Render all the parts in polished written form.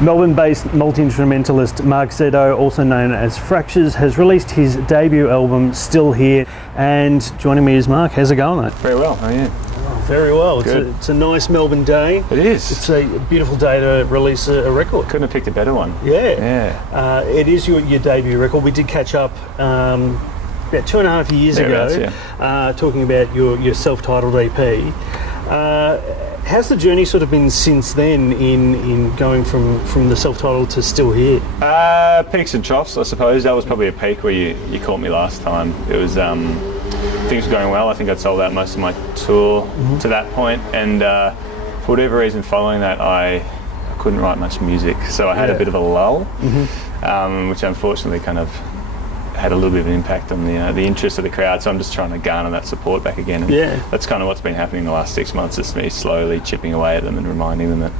Melbourne-based multi-instrumentalist Mark Zito, also known as Fractures, has released his debut album, Still Here. And joining me is Mark. How's it going, mate? Very well, how are you? Oh, very well. It's a nice Melbourne day. It is. It's a beautiful day to release a record. Couldn't have picked a better one. Yeah. It is your debut record. We did catch up about 2.5 years ago, talking about your self-titled EP. How's the journey sort of been since then in going from the self-titled to Still Here? Peaks and troughs, I suppose. That was probably a peak where you caught me last time. It was things were going well. I think I'd sold out most of my tour to that point, and for whatever reason following that I couldn't write much music, so I had a bit of a lull, which unfortunately kind of had a little bit of an impact on the interest of the crowd, so I'm just trying to garner that support back again. And that's kind of what's been happening the last 6 months, is me slowly chipping away at them and reminding them that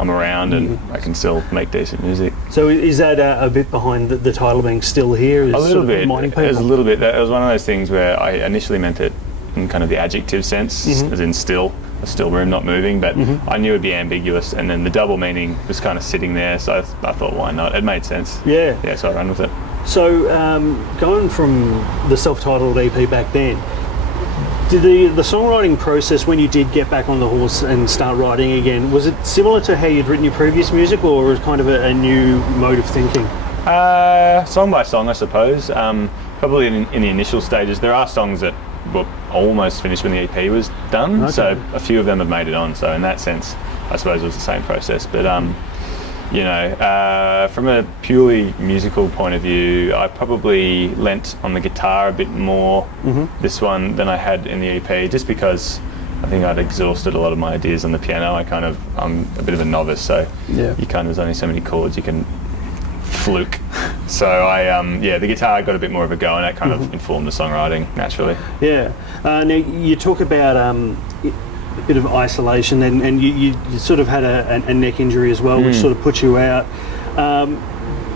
I'm around and I can still make decent music. So is that a bit behind the title being Still Here? A little bit. It was a little bit. It was one of those things where I initially meant it in kind of the adjective sense, as in still, a still room, not moving, but I knew it'd be ambiguous, and then the double meaning was kind of sitting there, so I thought, why not? It made sense. Yeah, so I ran with it. So going from the self-titled EP back then, did the songwriting process, when you did get back on the horse and start writing again, was it similar to how you'd written your previous music, or was it kind of a new mode of thinking? Song by song, I suppose. Probably in the initial stages, there are songs that were almost finished when the EP was done, so a few of them have made it on, so in that sense I suppose it was the same process. But you know, from a purely musical point of view, I probably lent on the guitar a bit more this one than I had in the EP, just because I think I'd exhausted a lot of my ideas on the piano. I'm a bit of a novice, so there's only so many chords you can fluke. So the guitar got a bit more of a go, and that kind of informed the songwriting naturally. Yeah. Now you talk about a bit of isolation, and you sort of had a neck injury as well, which sort of put you out.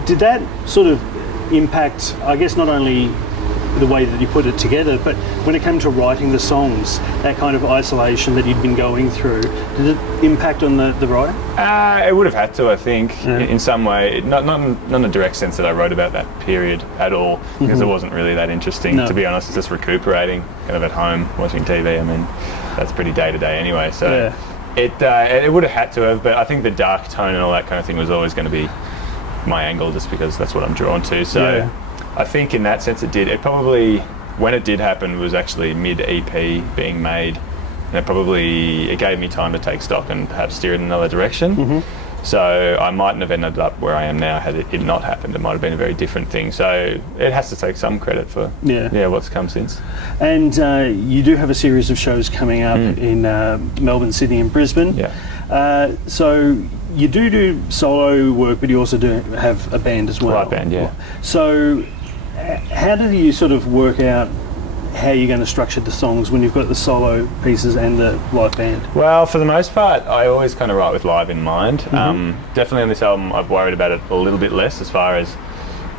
Did that sort of impact, I guess, not only the way that you put it together, but when it came to writing the songs, that kind of isolation that you'd been going through, did it impact on the writing? It would have had to, I think, in some way. Not in a direct sense that I wrote about that period at all, because it wasn't really that interesting, to be honest. Just recuperating, kind of at home, watching TV. I mean, that's pretty day-to-day anyway, so it would have had to have, but I think the dark tone and all that kind of thing was always going to be my angle, just because that's what I'm drawn to. So I think in that sense it did. It probably, when it did happen, was actually mid-EP being made, and it gave me time to take stock and perhaps steer it in another direction. So I mightn't have ended up where I am now had it not happened. It might have been a very different thing. So it has to take some credit for what's come since. And you do have a series of shows coming up in Melbourne, Sydney and Brisbane. So you do solo work, but you also do have a band as well. Live band, yeah. So how do you sort of work out how you're going to structure the songs when you've got the solo pieces and the live band? Well, for the most part, I always kind of write with live in mind. Definitely on this album, I've worried about it a little bit less, as far as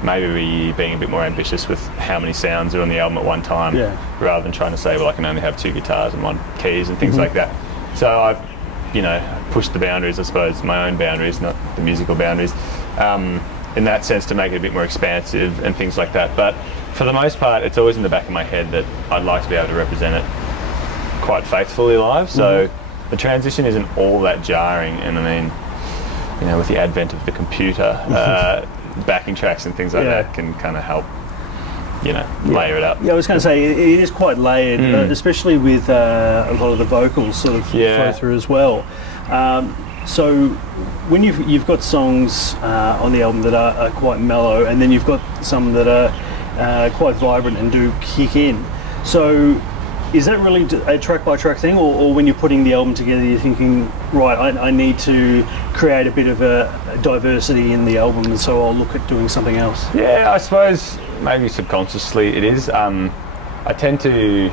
maybe being a bit more ambitious with how many sounds are on the album at one time, rather than trying to say, well, I can only have 2 guitars and 1 keys and things like that. So I've, pushed the boundaries, I suppose, my own boundaries, not the musical boundaries, in that sense, to make it a bit more expansive and things like that. But for the most part, it's always in the back of my head that I'd like to be able to represent it quite faithfully live. So the transition isn't all that jarring, and I mean, with the advent of the computer, backing tracks and things like that can kind of help, layer it up. Yeah, I was going to say, it is quite layered, especially with a lot of the vocals sort of flow through as well. So when you've got songs on the album that are quite mellow, and then you've got some that are quite vibrant and do kick in. So is that really a track by track thing, or when you're putting the album together, you're thinking, right, I need to create a bit of a diversity in the album, and so I'll look at doing something else? Yeah, I suppose maybe subconsciously it is. I tend to,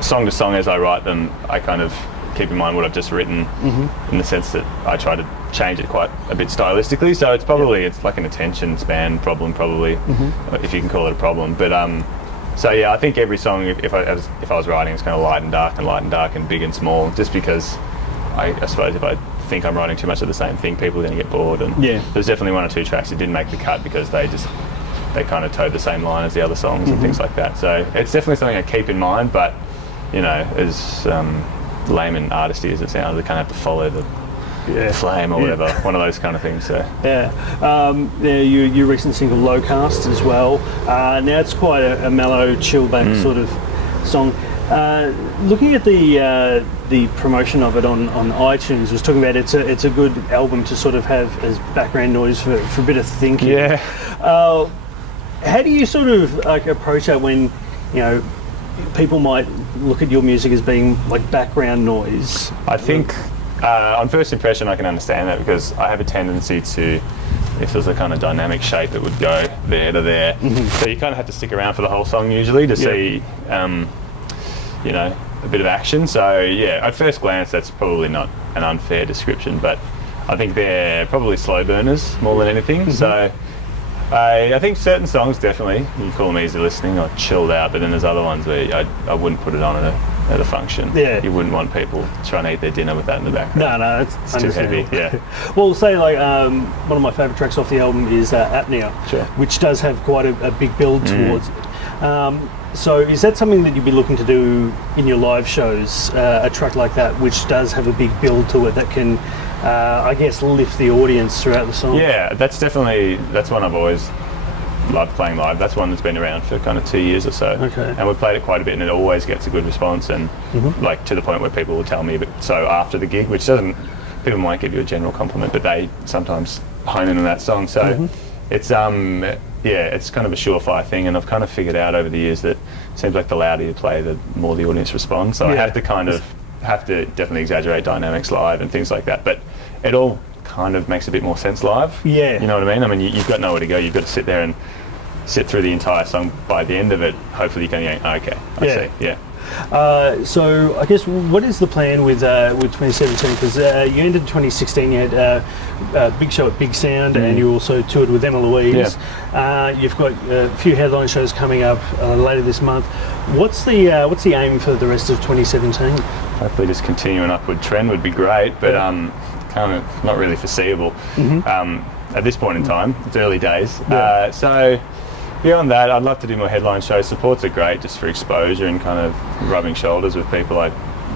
song to song as I write them, I kind of keep in mind what I've just written, in the sense that I try to change it quite a bit stylistically. So it's probably it's like an attention span problem, probably, if you can call it a problem. But so yeah, I think every song, if I was writing, it's kind of light and dark and big and small, just because I suppose if I think I'm writing too much of the same thing, people are going to get bored. And there's definitely one or two tracks that didn't make the cut because they kind of towed the same line as the other songs and things like that. So it's definitely something I keep in mind, but you know, as lame and artisty as it sounds, I kind of have to follow the flame or whatever, one of those kind of things. So your recent single Lowcaste as well. Now it's quite a mellow, chill back sort of song. Looking at the promotion of it on iTunes, was talking about it's a good album to sort of have as background noise for a bit of thinking. How do you sort of like approach that when, you know, people might look at your music as being like background noise? I think on first impression I can understand that, because I have a tendency to, if there's a kind of dynamic shape, it would go there to there. So you kind of have to stick around for the whole song usually to see, you know, a bit of action. So yeah, at first glance that's probably not an unfair description, but I think they're probably slow burners more than anything. So I think certain songs definitely, you call them easy listening or chilled out, but then there's other ones where I wouldn't put it on at a function. You wouldn't want people trying to eat their dinner with that in the background. No, it's too heavy. Well, say like one of my favourite tracks off the album is Apnea, which does have quite a big build towards it. So is that something that you'd be looking to do in your live shows, a track like that which does have a big build to it that can I guess lift the audience throughout the song? Yeah, that's one I've always loved playing live. That's one that's been around for kind of 2 years or so. And we've played it quite a bit and it always gets a good response, and like to the point where people will tell me so after the gig, which doesn't, people might give you a general compliment, but they sometimes hone in on that song. So it's it's kind of a surefire thing, and I've kind of figured out over the years that it seems like the louder you play, the more the audience responds. So I have to definitely exaggerate dynamics live and things like that, but it all kind of makes a bit more sense live. You know what I mean? I mean, you've got nowhere to go. You've got to sit there and sit through the entire song. By the end of it, hopefully you can go, okay, I see. So I guess what is the plan with 2017? Because you ended 2016, you had a big show at Big Sound, and you also toured with Emma Louise. You've got a few headline shows coming up later this month. What's the aim for the rest of 2017? Hopefully just continue an upward trend would be great, but kind of not really foreseeable at this point in time. It's early days. So beyond that, I'd love to do more headline shows. Supports are great just for exposure and kind of rubbing shoulders with people I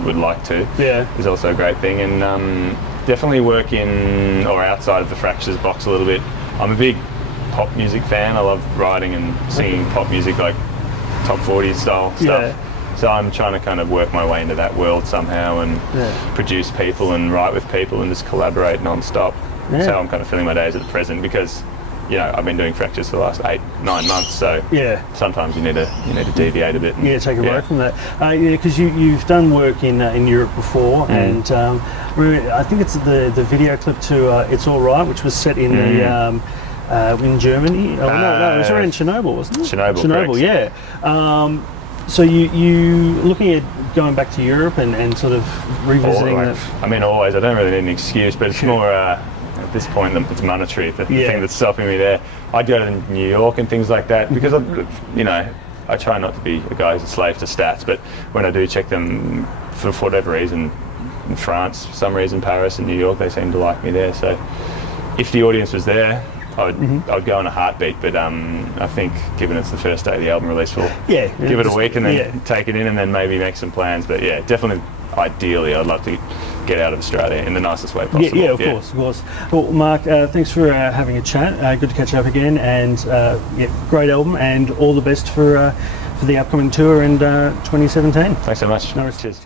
would like to. Is also a great thing, and definitely work in or outside of the Fractures box a little bit. I'm a big pop music fan. I love writing and singing pop music, like top 40 style stuff. So I'm trying to kind of work my way into that world somehow and produce people and write with people and just collaborate non-stop. That's how I'm kind of filling my days at the present, because you know, I've been doing Fractures for the last 8-9 months, so sometimes you need to deviate a bit. And, take a break from that. Because you've done work in Europe before, and I think it's the video clip to "It's All Right," which was set in in Germany. Oh no, it was around Chernobyl, wasn't it? Chernobyl, so you looking at going back to Europe and sort of revisiting that? I mean, always. I don't really need an excuse, but it's more. At this point, it's monetary, the thing that's stopping me there. I'd go to New York and things like that, because I try not to be a guy who's a slave to stats, but when I do check them, for whatever reason, in France, for some reason, Paris and New York, they seem to like me there. So if the audience was there, I'd go in a heartbeat, but I think given it's the first day of the album release, we'll give it a week and then take it in and then maybe make some plans. But definitely, ideally, I'd love to get out of Australia in the nicest way possible. Of course. Well, Mark, thanks for having a chat. Good to catch up again, and great album, and all the best for the upcoming tour and 2017. Thanks so much. No, cheers.